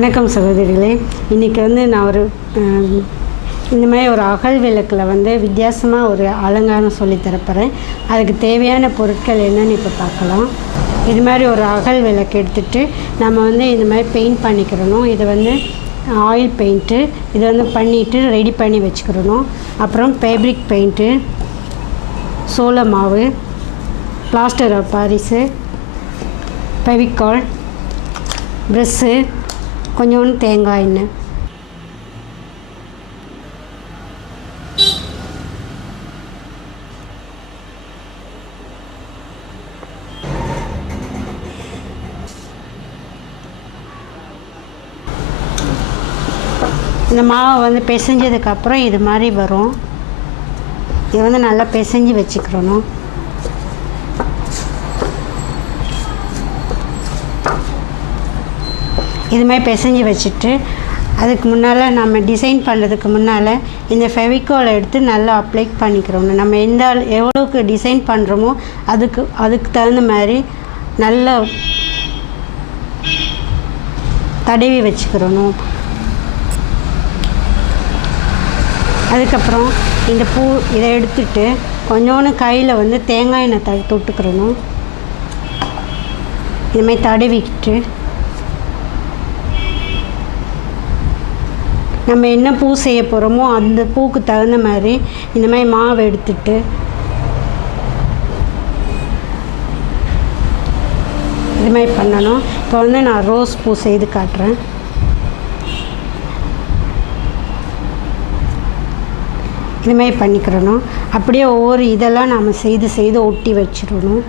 வணக்கம் சகோதரிகளே. இன்றைக்கி நான் ஒரு இந்த மாதிரி ஒரு அகல் விளக்கில் வித்தியாசமாக ஒரு அலங்காரம் சொல்லி தரப்போகிறேன். அதுக்கு தேவையான பொருட்கள் என்னென்னு இப்போ பார்க்கலாம். இது மாதிரி ஒரு அகல் விளக்கு எடுத்துகிட்டு நம்ம இந்த மாதிரி பெயிண்ட் பண்ணிக்கிறணும். இது ஆயில் பெயிண்ட்டு. இதை பண்ணிவிட்டு ரெடி பண்ணி வச்சுக்கிறணும். அப்புறம் ஃபேப்ரிக் பெயிண்ட்டு, சோள மாவு, plaster of Paris, Fevicol, brush, கொஞ்சோண்டு தேங்காய் எண்ணெய். இந்த மாவை பிசைஞ்சதுக்கப்புறம் இது மாதிரி வரும். இது நல்லா பிசைஞ்சு வச்சுக்கிறணும். இது மாதிரி பிசைஞ்சு வச்சுட்டு அதுக்கு முன்னால் நம்ம டிசைன் பண்ணுறதுக்கு முன்னால் இந்த ஃபெவிகாலை எடுத்து நல்லா அப்ளை பண்ணிக்கிறோம். நம்ம எவ்வளோக்கு டிசைன் பண்ணுறோமோ அதுக்கு தகுந்த மாதிரி நல்லா தடவி வச்சுக்கிறணும். அதுக்கப்புறம் இந்த இதை எடுத்துட்டு கொஞ்சோன்னு கையில் தேங்காய் எண்ணெய் தொட்டுக்கிறணும். இதுமாதிரி தடவிக்கிட்டு நம்ம என்ன பூ செய்ய போகிறோமோ அந்த பூக்கு தகுந்த மாதிரி இந்த மாதிரி மாவை எடுத்துட்டு இது மாதிரி பண்ணணும். இப்போ நான் ரோஸ் பூ செய்து காட்டுறேன். இது மாதிரி பண்ணிக்கிறணும். அப்படியே ஒவ்வொரு இதெல்லாம் நாம் செய்து ஒட்டி வச்சிடணும்.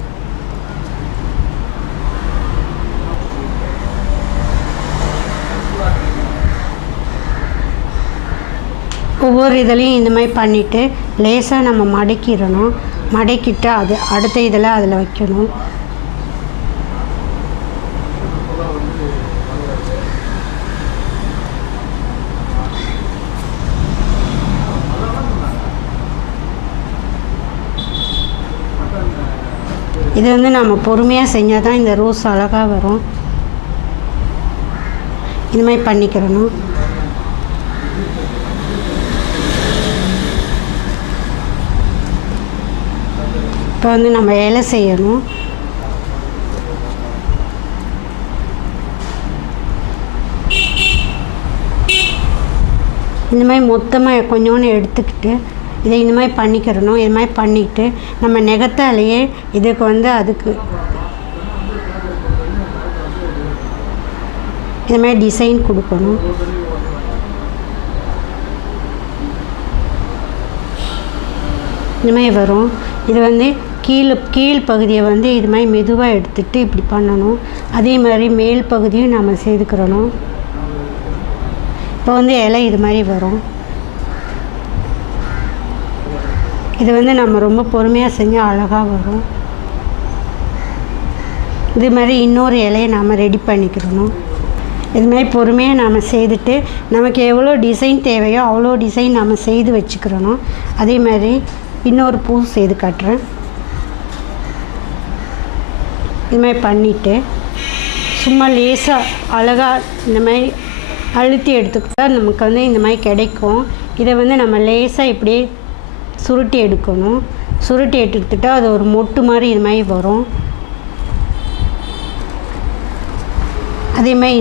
ஒவ்வொரு இதுலேயும் இந்த மாதிரி பண்ணிவிட்டு லேசாக நம்ம மடக்கிடணும். மடக்கிட்டு அது அடுத்த இதெல்லாம் அதில் வைக்கணும். இது நம்ம பொறுமையாக செஞ்சால் தான் இந்த ரோஸ் அழகாக வரும். இது மாதிரி பண்ணிக்கிறணும். இப்போ நம்ம இலை செய்யணும். இந்த மாதிரி மொத்தமாக கொஞ்சோன்னு எடுத்துக்கிட்டு இதை இந்த மாதிரி பண்ணிக்கிறணும். இது மாதிரி பண்ணிக்கிட்டு நம்ம நெகத்தாலேயே இதுக்கு அதுக்கு இது மாதிரி டிசைன் கொடுக்கணும். இந்த மாதிரி வரும். இது கீழ் பகுதியை இது மாதிரி மெதுவாக எடுத்துகிட்டு இப்படி பண்ணணும். அதே மாதிரி மேல் பகுதியும் நம்ம செய்துக்கிறணும். இப்போ இலை இது மாதிரி வரும். இது நம்ம ரொம்ப பொறுமையாக செஞ்சால் அழகாக வரும். இது மாதிரி இன்னொரு இலையை நாம் ரெடி பண்ணிக்கிறணும். இது மாதிரி பொறுமையாக நாம் செய்துட்டு நமக்கு எவ்வளோ டிசைன் தேவையோ அவ்வளோ டிசைன் நாம் செய்து வச்சுக்கிறணும். அதே மாதிரி இன்னொரு பூ செய்து காட்டுறேன். இது மாதிரி பண்ணிவிட்டு சும்மா லேசாக அழகாக இந்த மாதிரி அழுத்தி எடுத்துக்கிட்டால் நமக்கு இந்த மாதிரி கிடைக்கும். இதை நம்ம லேசாக இப்படியே சுருட்டி எடுக்கணும். சுருட்டி எடுத்துக்கிட்டால் அது ஒரு மொட்டு மாதிரி இது மாதிரி வரும். அதே மாதிரி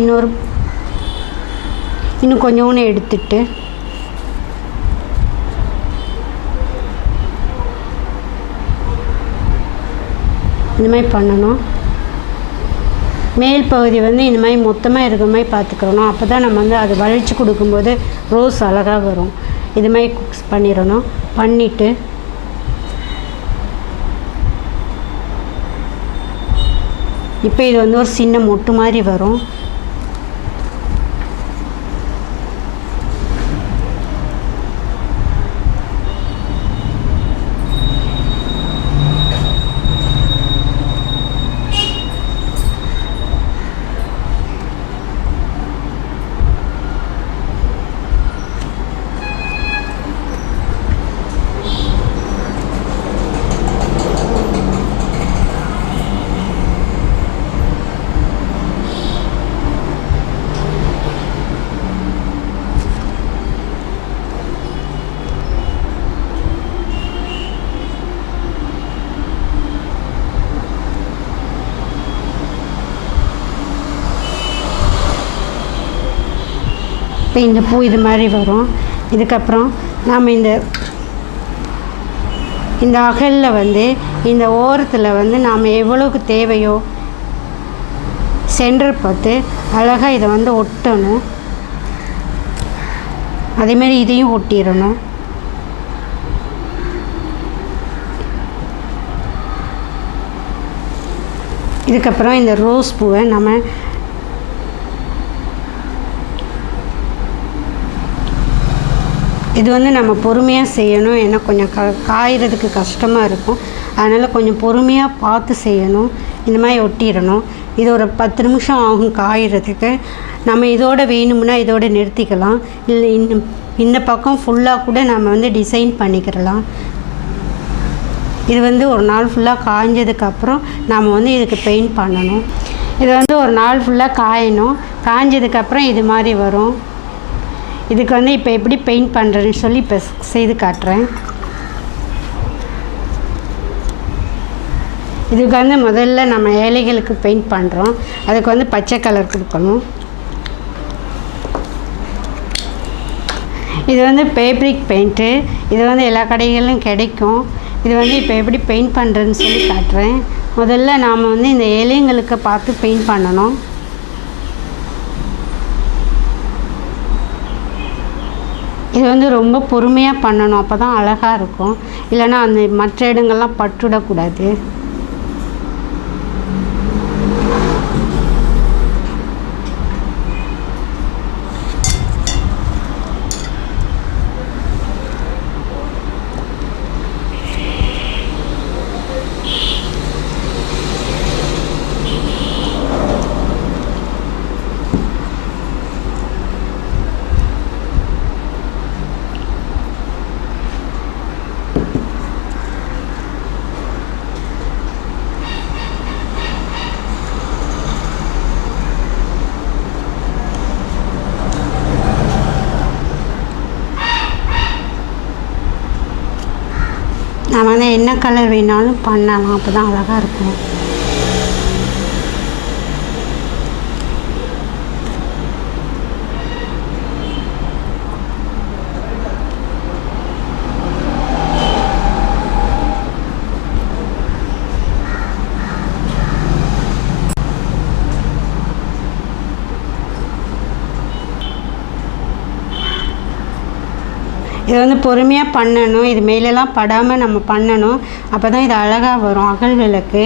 இன்னும் கொஞ்சோன்னு எடுத்துட்டு இந்த மாதிரி பண்ணணும். மேல் பகுதி இந்த மாதிரி மொத்தமாக இருக்கிற மாதிரி பார்த்துக்கிறணும். அப்போ தான் நம்ம அது வளைச்சி கொடுக்கும்போது ரோஸ் அழகாக வரும். இது மாதிரி குக்ஸ் பண்ணிடணும். பண்ணிவிட்டு இப்போ இது ஒரு சின்ன மொட்டு மாதிரி வரும். இந்த பூ இது மாதிரி வரும். இதுக்கப்புறம் நாம் இந்த அகலில் வந்து இந்த ஓரத்தில் வந்து நாம் எவ்வளோக்கு தேவையோ சென்டர் பார்த்து அழகாக இதை வந்து ஒட்டணும். அதேமாரி இதையும் ஒட்டிடணும். இதுக்கப்புறம் இந்த ரோஸ் பூவை நம்ம இது வந்து நம்ம பொறுமையாக செய்யணும். ஏன்னா கொஞ்சம் காயறதுக்கு கஷ்டமாக இருக்கும். அதனால் கொஞ்சம் பொறுமையாக பார்த்து செய்யணும். இந்த மாதிரி ஒட்டிடணும். இது ஒரு 10 நிமிஷம் ஆகும் காயறதுக்கு. நம்ம இதோட வேணும்னா இதோட நிறுத்திக்கலாம். இல்லை இந்த பக்கம் ஃபுல்லாக கூட நம்ம வந்து டிசைன் பண்ணிக்கிறலாம். இது வந்து ஒரு நாள் ஃபுல்லாக காய்ஞ்சதுக்கப்புறம் நாம் வந்து இதுக்கு பெயிண்ட் பண்ணணும். இது வந்து ஒரு நாள் ஃபுல்லாக காயணும். காய்ஞ்சதுக்கப்புறம் இது மாதிரி வரும். இதுக்கு வந்து இப்போ எப்படி பெயிண்ட் பண்ணுறதுன்னு சொல்லி இப்போ செய்து காட்டுறேன். இதுக்கு வந்து முதல்ல நம்ம இலைகளுக்கு பெயிண்ட் பண்ணுறோம். அதுக்கு வந்து பச்சை கலர் கொடுக்கணும். இது வந்து ஃபேப்ரிக் பெயிண்ட்டு. இது வந்து எல்லா கடைகளிலும் கிடைக்கும். இது வந்து இப்போ எப்படி பெயிண்ட் பண்ணுறதுன்னு சொல்லி காட்டுறேன். முதல்ல நாம் வந்து இந்த இலைங்களுக்கு பார்த்து பெயிண்ட் பண்ணணும். இது வந்து ரொம்ப பொறுமையாக பண்ணணும். அப்போ தான் அழகாக இருக்கும். இல்லைன்னா அந்த மற்ற இடங்கள்லாம் பட்டுவிடக்கூடாது. நம்ம வந்து என்ன கலர் வேணாலும் பண்ணலாம். அப்போ தான் அழகாக இருக்கும். இதை வந்து பொறுமையாக பண்ணணும். இது மேலெல்லாம் படாமல் நம்ம பண்ணணும். அப்போ தான் இது அழகாக வரும் அகல் விளக்கு.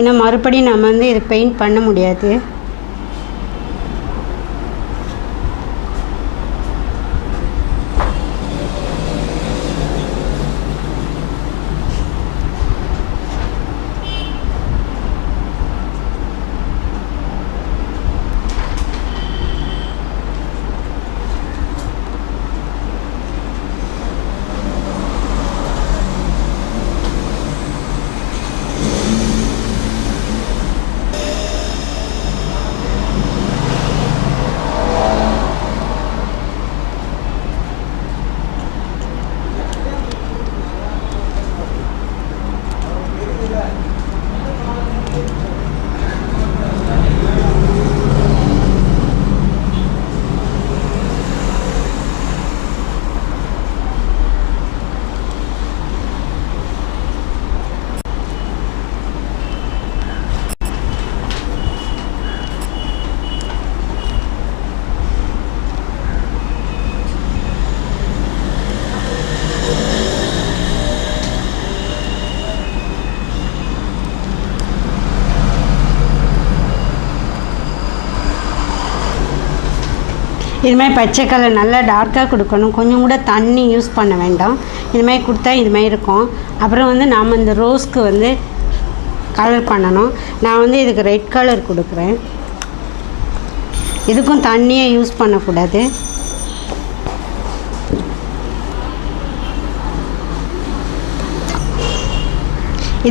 ஏன்னா மறுபடியும் நம்ம வந்து இது பெயிண்ட் பண்ண முடியாது. இதுமாதிரி பச்சை கலர் நல்லா டார்க்காக கொடுக்கணும். கொஞ்சம் கூட தண்ணி யூஸ் பண்ண வேண்டாம். இதுமாதிரி கொடுத்தா இதுமாதிரி இருக்கும். அப்புறம் வந்து நாம் இந்த ரோஸ்க்கு வந்து கலர் பண்ணணும். நான் வந்து இதுக்கு ரெட் கலர் கொடுக்குறேன். இதுக்கும் தண்ணியை யூஸ் பண்ணக்கூடாது.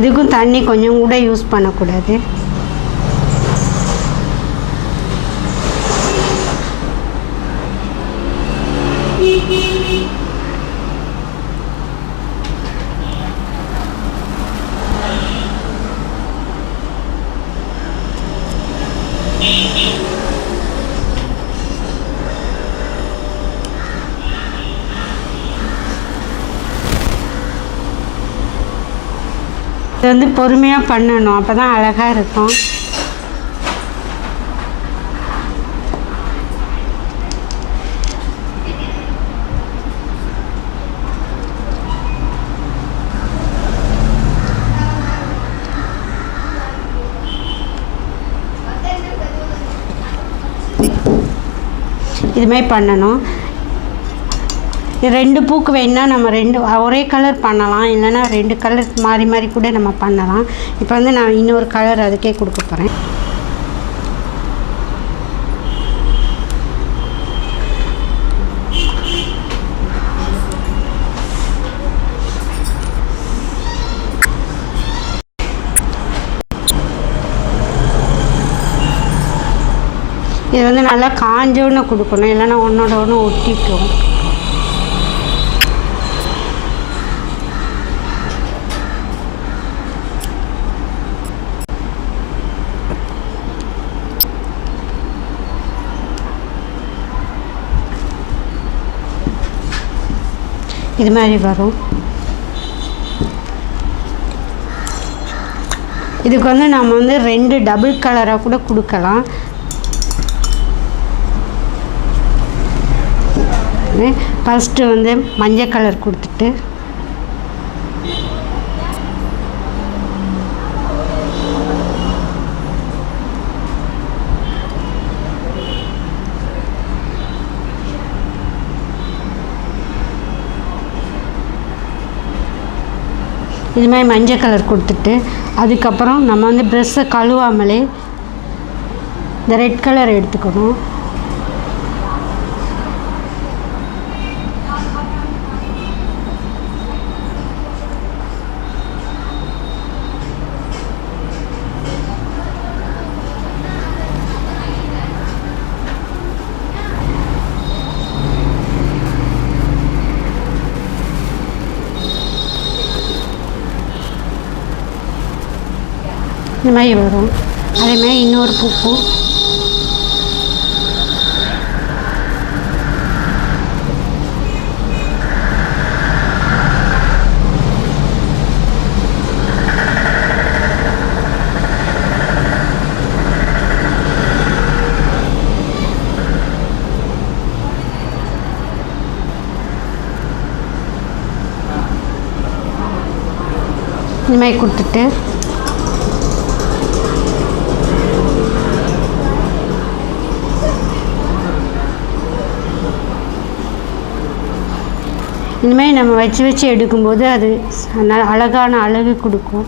இதுக்கும் தண்ணி கொஞ்சம் கூட யூஸ் பண்ணக்கூடாது. இது வந்து பொறுமையாக பண்ணணும், அப்போ தான் அழகாக இருக்கும். இதுமாதிரி பண்ணணும். இது 2 பூக்கு வேணால் நம்ம ஒரே கலர் பண்ணலாம், இல்லைன்னா 2 கலர் மாறி மாறி கூட நம்ம பண்ணலாம். இப்போ வந்து நான் இன்னொரு கலர் அதுக்கே கொடுக்க போகிறேன். இது வந்து நல்லா காஞ்சோன்னு கொடுக்கணும், இல்லைன்னா ஒன்றோட ஒன்று ஒட்டிக்கும். இது மாதிரி வரும். இதுக்கு வந்து நம்ம வந்து 2 டபுள் கலராக கூட கொடுக்கலாம். ஃபஸ்ட்டு வந்து மஞ்சள் கலர் கொடுத்துட்டு இது மாதிரி மஞ்சள் கலர் கொடுத்துட்டு அதுக்கப்புறம் நம்ம வந்து ப்ரெஷ்ஷை கழுவாமலே இந்த ரெட் கலர் எடுத்துக்கணும். இந்த மாதிரி வரும். அதேமாதிரி இன்னொரு பூ இந்த மாதிரி கொடுத்துட்டு இனிமேல் நம்ம வச்சு எடுக்கும்போது அது அழகான அழகு கொடுக்கும்.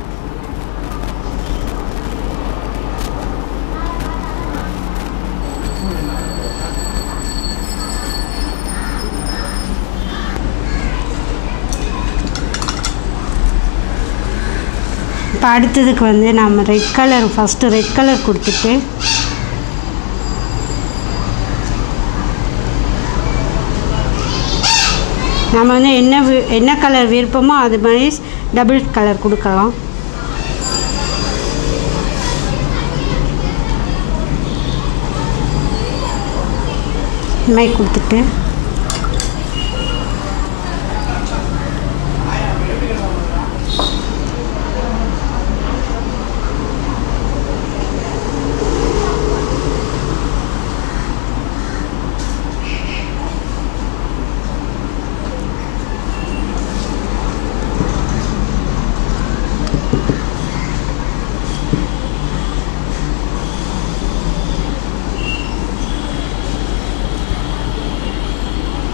இப்போ அடுத்ததுக்கு வந்து நம்ம red colour first red colour கொடுத்துட்டு நம்ம வந்து என்ன கலர் விருப்பமோ அது மாதிரி டபுள் கலர் கொடுக்கலாம். இந்த மாதிரி கொடுத்துட்டு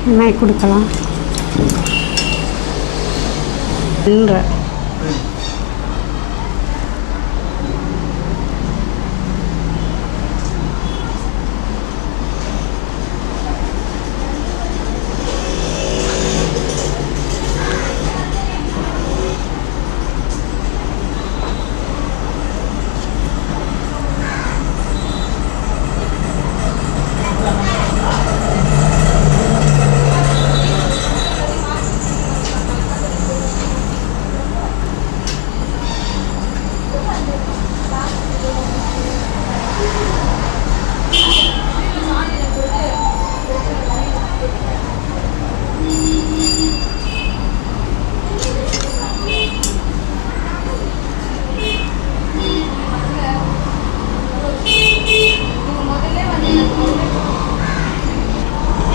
இந்த மாதிரி கொடுக்கலாம்.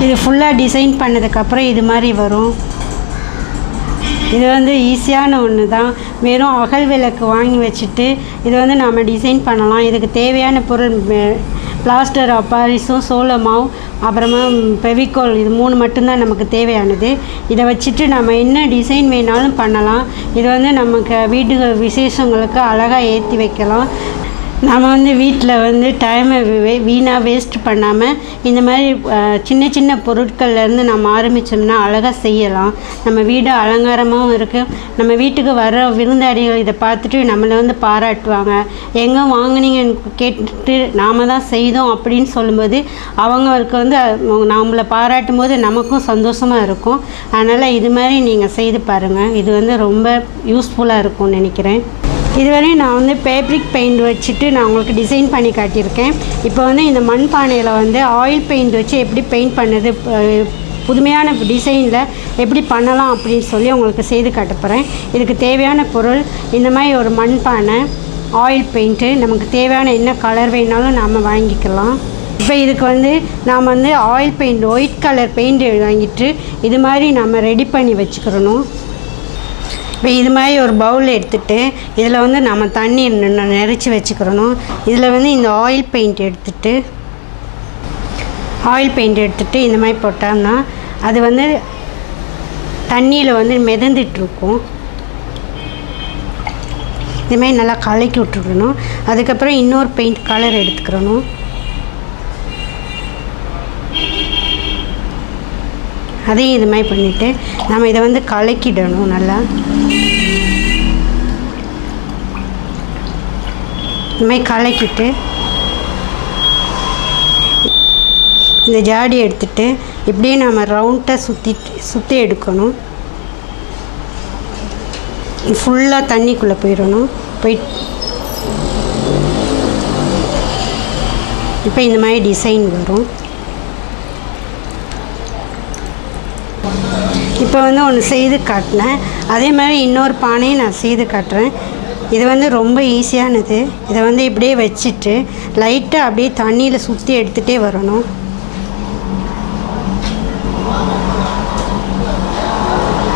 இது ஃபுல்லாக டிசைன் பண்ணதுக்கப்புறம் இது மாதிரி வரும். இது வந்து ஈஸியான ஒன்று தான். வெறும் அகல் விளக்கு வாங்கி வச்சுட்டு இது வந்து நம்ம டிசைன் பண்ணலாம். இதுக்கு தேவையான பொருள் பிளாஸ்டர் ஆஃப் பாரிஸும் சோளமாவும் அப்புறமா ஃபெவிகால், இது 3 மட்டும்தான் நமக்கு தேவையானது. இதை வச்சுட்டு நம்ம என்ன டிசைன் வேணாலும் பண்ணலாம். இது வந்து நமக்கு வீட்டு விசேஷங்களுக்கு அழகாக ஏற்றி வைக்கலாம். நம்ம வந்து வீட்டில் வந்து டைமை வீணாக வேஸ்ட் பண்ணாமல் இந்த மாதிரி சின்ன சின்ன பொருட்கள்லேருந்து நம்ம ஆரம்பித்தோம்னா அழகாக செய்யலாம். நம்ம வீடு அலங்காரமாகவும் இருக்குது. நம்ம வீட்டுக்கு வர விருந்தாடிகள் இதை பார்த்துட்டு நம்மளை வந்து பாராட்டுவாங்க. எங்கே வாங்கினீங்கன்னு கேட்டுட்டு நாம் தான் செய்தோம் அப்படின்னு சொல்லும்போது அவங்களுக்கு வந்து நம்மளை பாராட்டும் போது நமக்கும் சந்தோஷமாக இருக்கும். அதனால் இது மாதிரி நீங்கள் செய்து பாருங்கள். இது வந்து ரொம்ப யூஸ்ஃபுல்லாக இருக்கும்னு நினைக்கிறேன். இதுவரையும் நான் வந்து ஃபேப்ரிக் பெயிண்ட் வச்சுட்டு நான் உங்களுக்கு டிசைன் பண்ணி காட்டியிருக்கேன். இப்போ வந்து இந்த மண் பானையில் வந்து ஆயில் பெயிண்ட் வச்சு எப்படி பெயிண்ட் பண்ணுறது, புதுமையான டிசைனில் எப்படி பண்ணலாம் அப்படின்னு சொல்லி உங்களுக்கு செய்து காட்ட போகிறேன். இதுக்கு தேவையான பொருள் இந்த மாதிரி ஒரு மண் பானை, ஆயில் பெயிண்ட்டு, நமக்கு தேவையான என்ன கலர் வேணாலும் நாம் வாங்கிக்கலாம். இப்போ இதுக்கு வந்து நாம் வந்து oil paint, white colour paint வாங்கிட்டு இது மாதிரி நம்ம ரெடி பண்ணி வச்சுக்கிறணும். இப்போ இது மாதிரி ஒரு பவுல் எடுத்துகிட்டு இதில் வந்து நம்ம தண்ணி நிறச்சி வச்சுக்கிறணும். இதில் வந்து இந்த ஆயில் பெயிண்ட் எடுத்துகிட்டு இந்த மாதிரி போட்டோம்னா அது வந்து தண்ணியில் வந்து மிதந்துட்டுருக்கும். இது மாதிரி நல்லா கலக்கி விட்டுருக்கணும். அதுக்கப்புறம் இன்னொரு பெயிண்ட் கலர் எடுத்துக்கிறணும். அதையும் இது மாதிரி பண்ணிவிட்டு நம்ம இதை வந்து கலக்கிடணும். நல்லா இந்த மாதிரி கலக்கிட்டு இந்த ஜாடி எடுத்துகிட்டு இப்படியே நம்ம ரவுண்டாக சுற்றி எடுக்கணும். ஃபுல்லாக தண்ணிக்குள்ளே போயிடணும். இப்போ இந்த மாதிரி டிசைன் வரும். இப்போ வந்து ஒன்று செய்து காட்டினேன். அதே மாதிரி இன்னொரு பானையும் நான் செய்து காட்டுறேன். இது வந்து ரொம்ப ஈஸியானது. இதை வந்து இப்படியே வச்சுட்டு லைட்டாக அப்படியே தண்ணியில் சுற்றி எடுத்துகிட்டே வரணும்.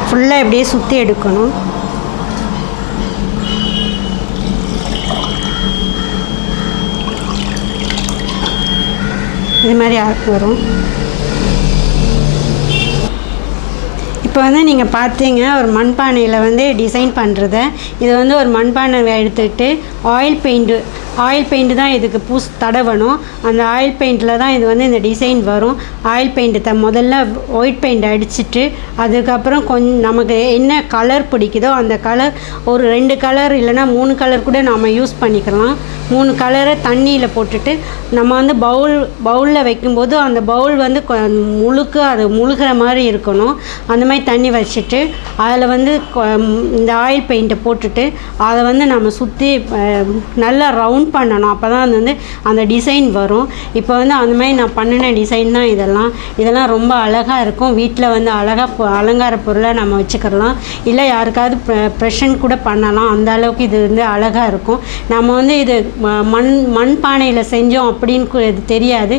ஃபுல்லாக இப்படியே சுற்றி எடுக்கணும். இது மாதிரி வரும். இப்போ வந்து நீங்கள் பார்த்தீங்க ஒரு மண்பானையில் வந்து டிசைன் பண்ணுறத. இது வந்து ஒரு மண்பானை எடுத்துக்கிட்டு ஆயில் பெயிண்ட்டு தான் இதுக்கு தடவணும். அந்த ஆயில் பெயிண்டில் தான் இது வந்து இந்த டிசைன் வரும். ஆயில் பெயிண்ட்டு முதல்ல ஒயிட் பெயிண்ட் அடிச்சுட்டு அதுக்கப்புறம் நமக்கு என்ன கலர் பிடிக்குதோ அந்த கலர் ஒரு 2 கலர் இல்லைன்னா 3 கலர் கூட நம்ம யூஸ் பண்ணிக்கலாம். 3 கலரை தண்ணியில் போட்டுட்டு நம்ம வந்து பவுலில் வைக்கும்போது அந்த பவுல் வந்து அது முழுகிற மாதிரி இருக்கணும். அந்த மாதிரி தண்ணி வச்சுட்டு அதில் வந்து இந்த ஆயில் பெயிண்ட்டை போட்டுட்டு அதை வந்து நம்ம சுற்றி நல்லா ரவுண்ட் பண்ணணும். அப்போ தான் அது வந்து அந்த டிசைன் வரும். இப்போ வந்து அந்த மாதிரி நான் பண்ணின டிசைன் தான் இதெல்லாம் ரொம்ப அழகாக இருக்கும். வீட்டில் வந்து அழகாக அலங்கார பொருளை நம்ம வச்சுக்கலாம். இல்லை யாருக்காவது ப்ரெசன்ட் கூட பண்ணலாம். அந்த அளவுக்கு இது வந்து அழகாக இருக்கும். நம்ம வந்து இது மண் பானையில் செஞ்சோம் அப்படின்னு இது தெரியாது.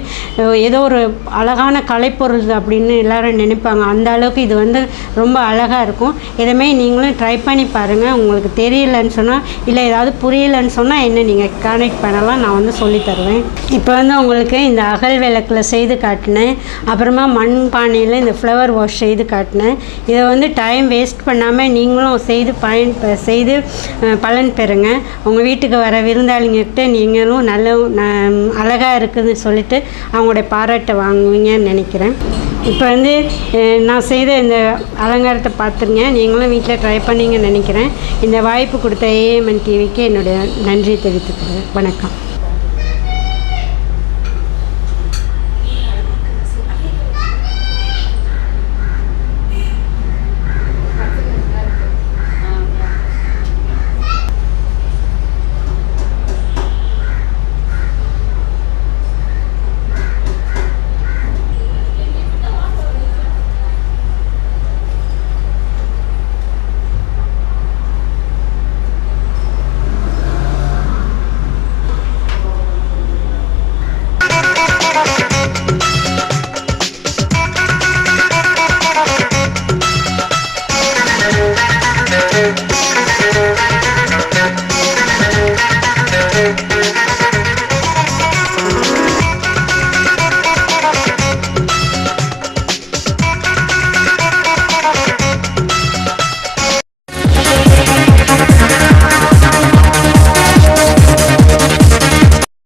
ஏதோ ஒரு அழகான கலைப்பொருள் அப்படின்னு எல்லோரும் நினைப்பாங்க. அந்த அளவுக்கு இது வந்து ரொம்ப அழகாக இருக்கும். இதுமாரி நீங்களும் ட்ரை பண்ணி பாருங்கள். உங்களுக்கு தெரியலன்னு சொன்னால் இல்லை ஏதாவது புரியலைன்னு சொன்னால் என்ன நீங்கள் கனெக்ட் பண்ணலாம், நான் வந்து சொல்லி தருவேன். இப்போ வந்து உங்களுக்கு இந்த அகல் விளக்கில் செய்து காட்டினேன். அப்புறமா மண் பானையில் இந்த ஃப்ளவர் வாஷ் செய்து காட்டினேன். இதை வந்து டைம் வேஸ்ட் பண்ணாமல் நீங்களும் செய்து பலன் பெறுங்க. உங்கள் வீட்டுக்கு வர விருந்தாளிங்கிட்ட நீங்களும் நல்ல அழகாக இருக்குதுன்னு சொல்லிட்டு அவங்களுடைய பாராட்டை வாங்குவீங்கன்னு நினைக்கிறேன். இப்போ வந்து நான் செய்த இந்த அலங்காரத்தை பார்த்துருங்க. நீங்களும் வீட்டில் ட்ரை பண்ணிங்கன்னு நினைக்கிறேன். இந்த வாய்ப்பு கொடுத்த ஏஎம்என் டிவிக்கு என்னுடைய நன்றி தெரிவித்துக்கிறேன். வணக்கம்.